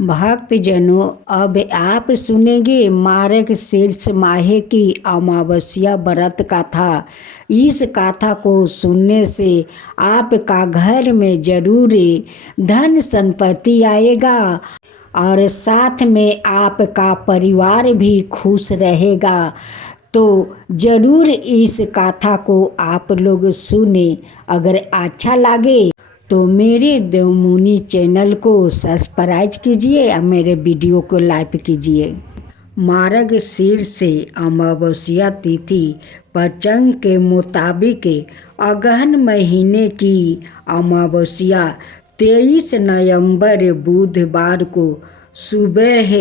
भक्तजनों, अब आप सुनेंगे मार्गशीर्ष माह की अमावस्या व्रत कथा। इस कथा को सुनने से आपका घर में जरूर धन संपत्ति आएगा और साथ में आपका परिवार भी खुश रहेगा। तो ज़रूर इस कथा को आप लोग सुने। अगर अच्छा लगे तो मेरे देवमुनि चैनल को सब्सक्राइब कीजिए और मेरे वीडियो को लाइक कीजिए। मार्गशीर्ष अमावस्या तिथि पंचांग के मुताबिक अगहन महीने की अमावस्या 23 नवंबर बुधवार को सुबह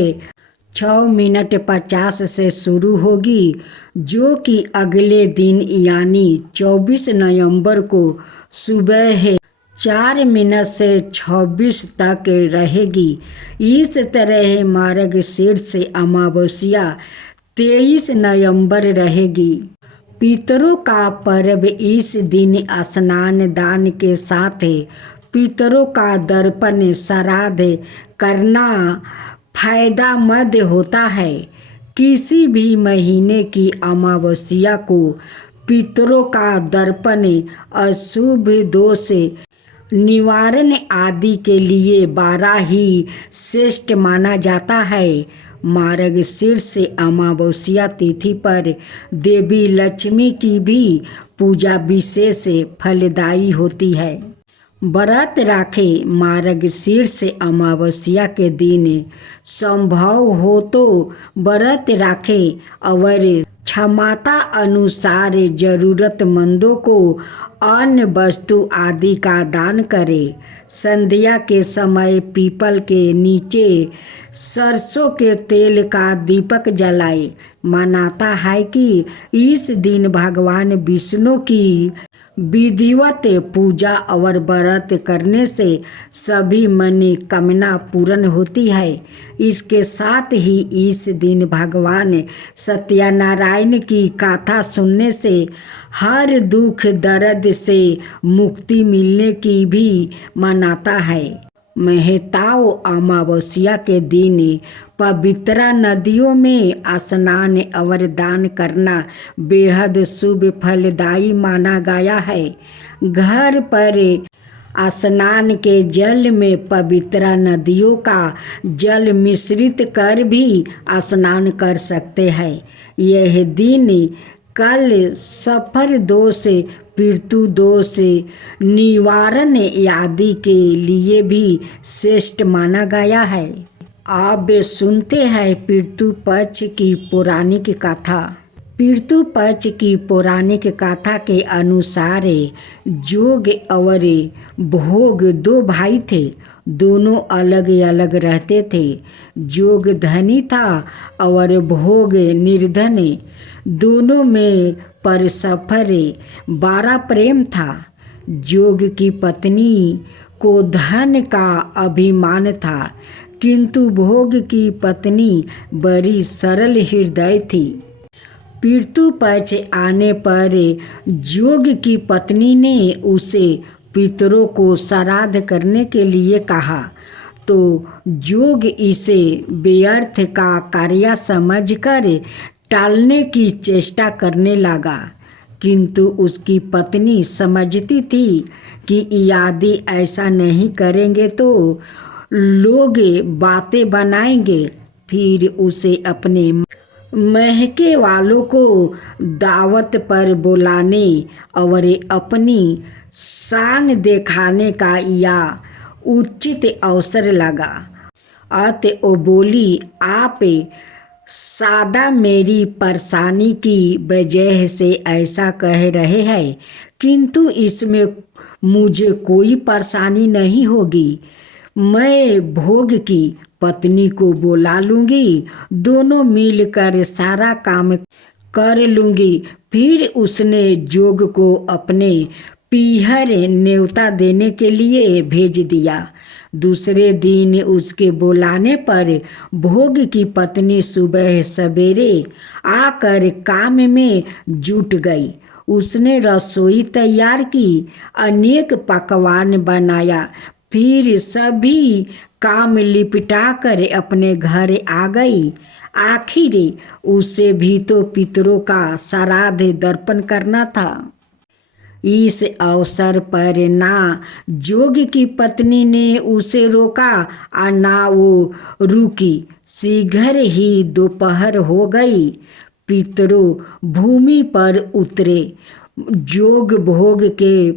6:50 से शुरू होगी, जो कि अगले दिन यानी 24 नवंबर को सुबह 4 से 26 तक रहेगी। इस तरह मार्गशीर्ष अमावस्या 23 नवंबर रहेगी। पितरों का पर्व इस दिन स्नान दान के साथ पितरों का तर्पण श्राद्ध करना फायदेमंद होता है। किसी भी महीने की अमावस्या को पितरों का तर्पण अशुभ दोष निवारण आदि के लिए बड़ा ही श्रेष्ठ माना जाता है। मार्गशीर्ष अमावस्या तिथि पर देवी लक्ष्मी की भी पूजा विशेष फलदायी होती है। व्रत रखे मार्गशीर्ष अमावस्या के दिन संभव हो तो व्रत रखे और क्षमता अनुसार जरूरतमंदों को अन्न वस्तु आदि का दान करें। संध्या के समय पीपल के नीचे सरसों के तेल का दीपक जलाए। मानता है कि इस दिन भगवान विष्णु की विधिवत पूजा और व्रत करने से सभी मनोकामना पूर्ण होती है। इसके साथ ही इस दिन भगवान सत्यनारायण की कथा सुनने से हर दुख दर्द से मुक्ति मिलने की भी मान्यता है। महताओं, अमावस्या के दिन पवित्र नदियों में स्नान और दान करना बेहद शुभ फलदायी माना गया है। घर पर स्नान के जल में पवित्र नदियों का जल मिश्रित कर भी स्नान कर सकते हैं। यह दिन कल सफर दोष, पितृ दोष निवारण आदि के लिए भी श्रेष्ठ माना गया है। आप सुनते हैं पितृ पक्ष की पौराणिक कथा। पितृ पक्ष की पौराणिक कथा के अनुसार जोग और भोग दो भाई थे। दोनों अलग अलग रहते थे। जोग धनी था और भोग निर्धन। दोनों में परस्पर बड़ा प्रेम था। जोग की पत्नी को धन का अभिमान था, किंतु भोग की पत्नी बड़ी सरल हृदय थी। पितृ पक्ष आने पर जोग की पत्नी ने उसे पितरों को श्राद्ध करने के लिए कहा, तो जोग इसे व्यर्थ का कार्य समझकर टालने की चेष्टा करने लगा। किंतु उसकी पत्नी समझती थी कि यदि ऐसा नहीं करेंगे तो लोग बातें बनाएंगे, फिर उसे अपने महके वालों को दावत पर बुलाने और अपनी शान दिखाने का यह उचित अवसर लगा। अतः वो बोली, आप सादा मेरी परेशानी की वजह से ऐसा कह रहे हैं, किंतु इसमें मुझे कोई परेशानी नहीं होगी। मैं भोग की पत्नी को बुला लूँगी, दोनों मिलकर सारा काम कर लूँगी। फिर उसने जोग को अपने पीहर न्योता देने के लिए भेज दिया। दूसरे दिन उसके बुलाने पर भोग की पत्नी सुबह सवेरे आकर काम में जुट गई। उसने रसोई तैयार की, अनेक पकवान बनाया, फिर सभी काम लिपटा कर अपने घर आ गई। आखिर उसे भी तो पितरों का श्राद्ध दर्पण करना था। इस अवसर पर ना जोगी की पत्नी ने उसे रोका और ना वो रुकी। शीघ्र ही दोपहर हो गई। पितरों भूमि पर उतरे। जोग भोग के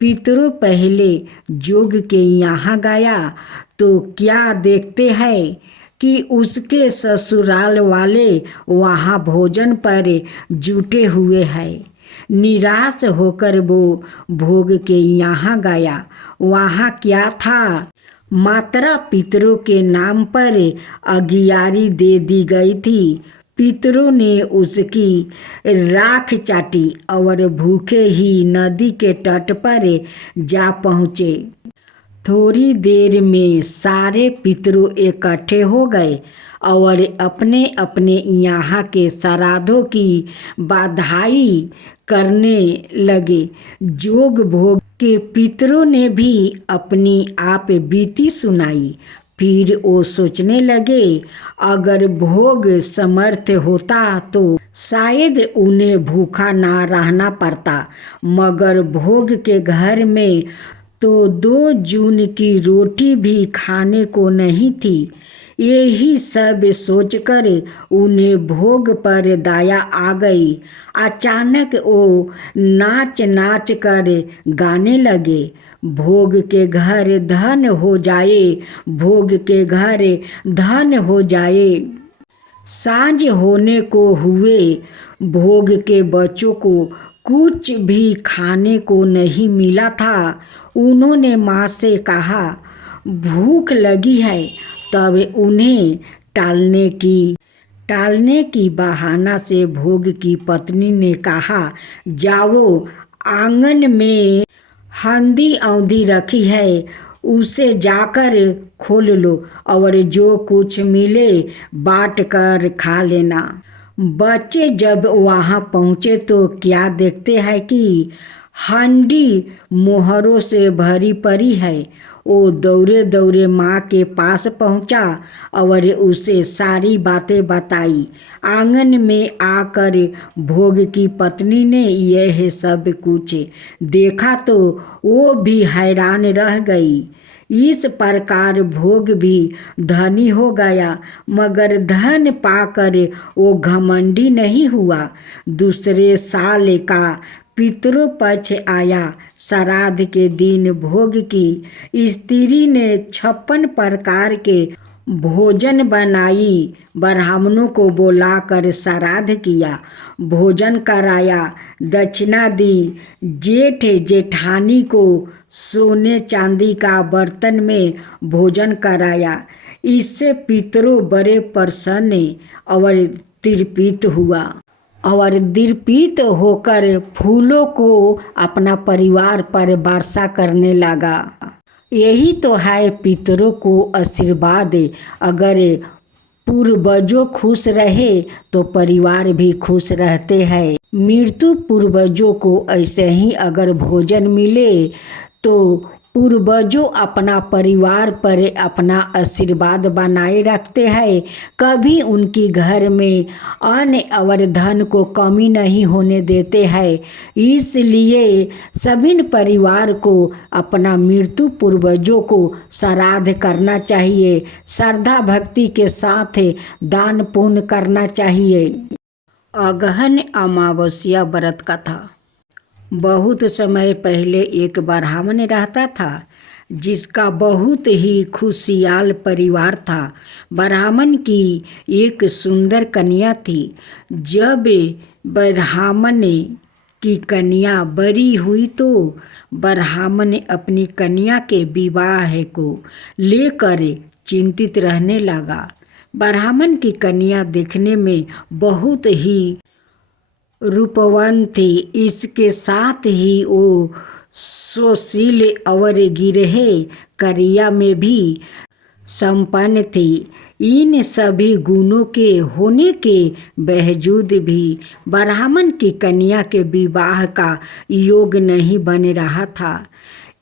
पितरों पहले जोग के यहाँ गया तो क्या देखते हैं कि उसके ससुराल वाले वहाँ भोजन पर जुटे हुए हैं। निराश होकर वो भोग के यहाँ गया। वहाँ क्या था? मात्रा पितरों के नाम पर अगियारी दे दी गई थी। पितरों ने उसकी राख चाटी और भूखे ही नदी के तट पर जा पहुँचे। थोड़ी देर में सारे पितरों इकट्ठे हो गए और अपने अपने यहाँ के श्राद्धों की बधाई करने लगे। जोग भोग के पितरों ने भी अपनी आप बीती सुनाई। फिर वो सोचने लगे, अगर भोग समर्थ होता तो शायद उन्हें भूखा ना रहना पड़ता, मगर भोग के घर में तो 2 जून की रोटी भी खाने को नहीं थी। यही सब सोचकर उन्हें भोग पर दया आ गई। अचानक वो नाच नाच कर गाने लगे, भोग के घर धन हो जाए, भोग के घर धन हो जाए। सांझ होने को हुए। भोग के बच्चों को कुछ भी खाने को नहीं मिला था। उन्होंने माँ से कहा, भूख लगी है। तब उन्हें टालने की बहाना से भोग की पत्नी ने कहा, जाओ, आंगन में हंदी औंधी रखी है, उसे जाकर खोल लो और जो कुछ मिले बांट कर खा लेना। बच्चे जब वहाँ पहुँचे तो क्या देखते हैं कि हांडी मोहरों से भरी पड़ी है। वो दौड़े दौड़े माँ के पास पहुँचा और उसे सारी बातें बताई। आंगन में आकर भोग की पत्नी ने यह सब कुछ देखा तो वो भी हैरान रह गई। इस प्रकार भोग भी धनी हो गया, मगर धन पाकर वो घमंडी नहीं हुआ। दूसरे साल का पितरों पक्ष आया। श्राद्ध के दिन भोग की स्त्री ने 56 प्रकार के भोजन बनाई। ब्राह्मणों को बुलाकर श्राद्ध किया, भोजन कराया, दक्षिणा दी। जेठ जेठानी को सोने चांदी का बर्तन में भोजन कराया। इससे पितरों बड़े प्रसन्न और तृप्त हुआ और दीर्पित होकर फूलों को अपना परिवार पर वर्षा करने लगा। यही तो है पितरों को आशीर्वाद। अगर पूर्वजों खुश रहे तो परिवार भी खुश रहते हैं। मृत्यु पूर्वजों को ऐसे ही अगर भोजन मिले तो पूर्वजों अपना परिवार पर अपना आशीर्वाद बनाए रखते हैं। कभी उनकी घर में अन्न और धन को कमी नहीं होने देते हैं। इसलिए सभी परिवार को अपना मृत्यु पूर्वजों को श्राद्ध करना चाहिए। श्रद्धा भक्ति के साथ दान पुण्य करना चाहिए। अगहन अमावस्या व्रत कथा। बहुत समय पहले एक ब्राह्मण रहता था जिसका बहुत ही खुशहाल परिवार था। ब्राह्मण की एक सुंदर कन्या थी। जब ब्राह्मण की कन्या बड़ी हुई तो ब्राह्मण अपनी कन्या के विवाह को लेकर चिंतित रहने लगा। ब्राह्मण की कन्या देखने में बहुत ही रूपवान थी। इसके साथ ही वो सुशील और गिरहे क्रिया में भी संपन्न थी। इन सभी गुणों के होने के बावजूद भी ब्राह्मण की कन्या के विवाह का योग नहीं बन रहा था।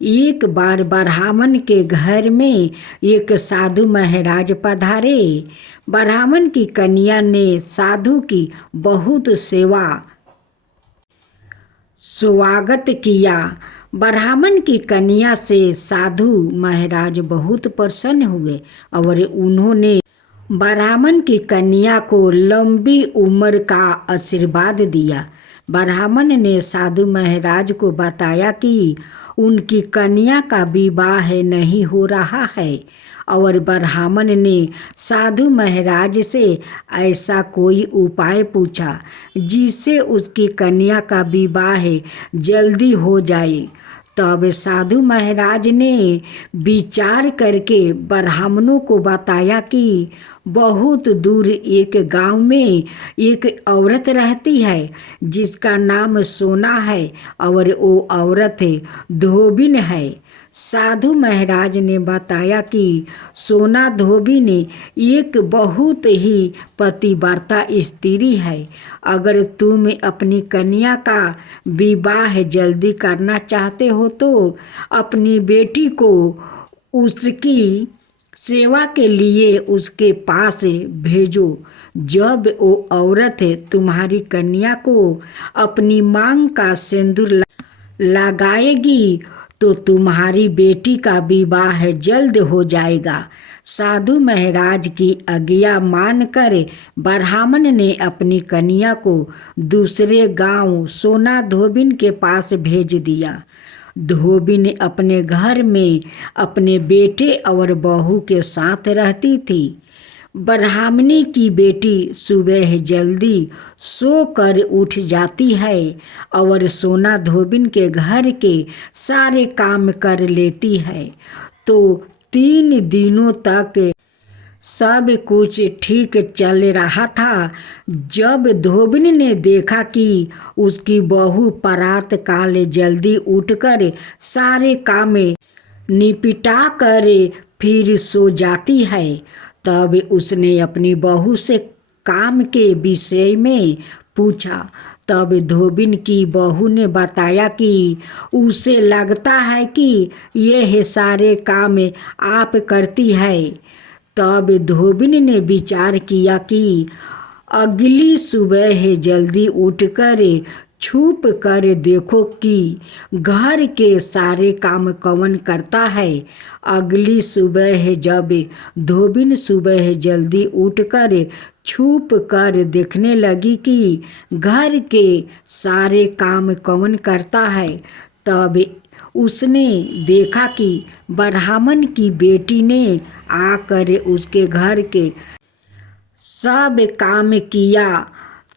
एक बार ब्राह्मण के घर में एक साधु महाराज पधारे। ब्राह्मण की कन्या ने साधु की बहुत स्वागत किया। ब्राह्मण की कन्या से साधु महाराज बहुत प्रसन्न हुए और उन्होंने ब्राह्मण की कन्या को लंबी उम्र का आशीर्वाद दिया। ब्राह्मण ने साधु महाराज को बताया कि उनकी कन्या का विवाह नहीं हो रहा है और ब्राह्मण ने साधु महाराज से ऐसा कोई उपाय पूछा जिससे उसकी कन्या का विवाह जल्दी हो जाए। तब साधु महाराज ने विचार करके ब्राह्मणों को बताया कि बहुत दूर एक गांव में एक औरत रहती है जिसका नाम सोना है और वो औरत धोबिन है। साधु महाराज ने बताया कि सोना धोबिन एक बहुत ही पतिव्रता स्त्री है। अगर तुम अपनी कन्या का विवाह जल्दी करना चाहते हो तो अपनी बेटी को उसकी सेवा के लिए उसके पास भेजो। जब वो औरत तुम्हारी कन्या को अपनी मांग का सिंदूर लगाएगी तो तुम्हारी बेटी का विवाह जल्द हो जाएगा। साधु महाराज की आज्ञा मानकर ब्राह्मण ने अपनी कन्या को दूसरे गांव सोना धोबिन के पास भेज दिया। धोबिन अपने घर में अपने बेटे और बहू के साथ रहती थी। ब्राह्मणी की बेटी सुबह जल्दी सो कर उठ जाती है और सोना धोबिन के घर के सारे काम कर लेती है। तो 3 दिनों तक सब कुछ ठीक चल रहा था। जब धोबिन ने देखा कि उसकी बहू प्रात काल जल्दी उठकर सारे काम निपटा कर फिर सो जाती है, तब उसने अपनी बहू से काम के विषय में पूछा। तब धोबिन की बहू ने बताया कि उसे लगता है कि यह सारे काम आप करती है। तब धोबिन ने विचार किया कि अगली सुबह जल्दी उठकर छुप कर देखो कि घर के सारे काम कौन करता है। अगली सुबह जब धोबिन सुबह जल्दी उठकर छुप कर देखने लगी कि घर के सारे काम कौन करता है, तब उसने देखा कि ब्राह्मण की बेटी ने आकर उसके घर के सब काम किया।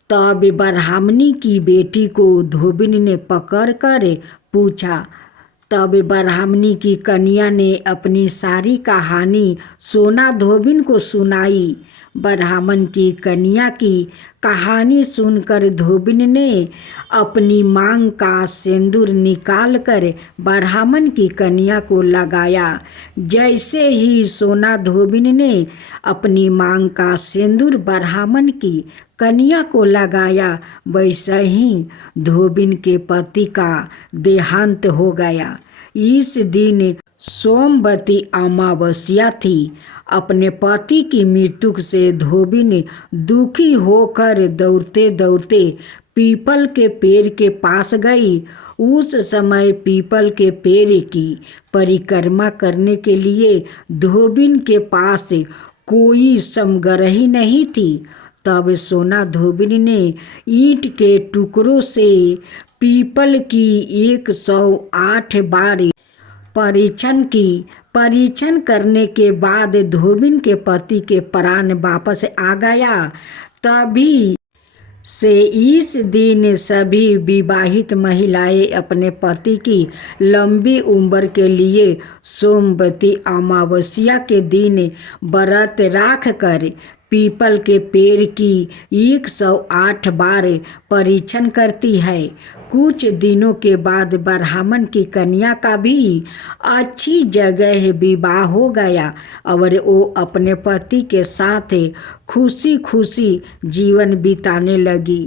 तब ब्राह्मणी की बेटी को धोबिन ने पकड़ कर पूछा। तब ब्राह्मणी की कन्या ने अपनी सारी कहानी सोना धोबिन को सुनाई। ब्राह्मण की कन्या की कहानी सुनकर धोबिन ने अपनी मांग का सिंदूर निकालकर ब्राह्मण की कन्या को लगाया। जैसे ही सोना धोबिन ने अपनी मांग का सिंदूर ब्राह्मण की कन्या को लगाया, वैसे ही धोबिन के पति का देहांत हो गया। इस दिन सोमवती अमावस्या थी। अपने पति की मृत्यु से धोबिन दुखी होकर दौड़ते दौड़ते पीपल के पेड़ के पास गई। उस समय पीपल के पेड़ की परिक्रमा करने के लिए धोबिन के पास कोई समग्रही नहीं थी। तब सोना धोबिन ने ईंट के टुकड़ों से पीपल की 108 बार परीक्षण करने के बाद धोबिन के पति के प्राण वापस आ गया। तभी से इस दिन सभी विवाहित महिलाएं अपने पति की लंबी उम्र के लिए सोमवती अमावस्या के दिन व्रत राख कर पीपल के पेड़ की 108 बार परीक्षण करती है। कुछ दिनों के बाद ब्राह्मण की कन्या का भी अच्छी जगह विवाह हो गया और वो अपने पति के साथ खुशी खुशी जीवन बिताने लगी।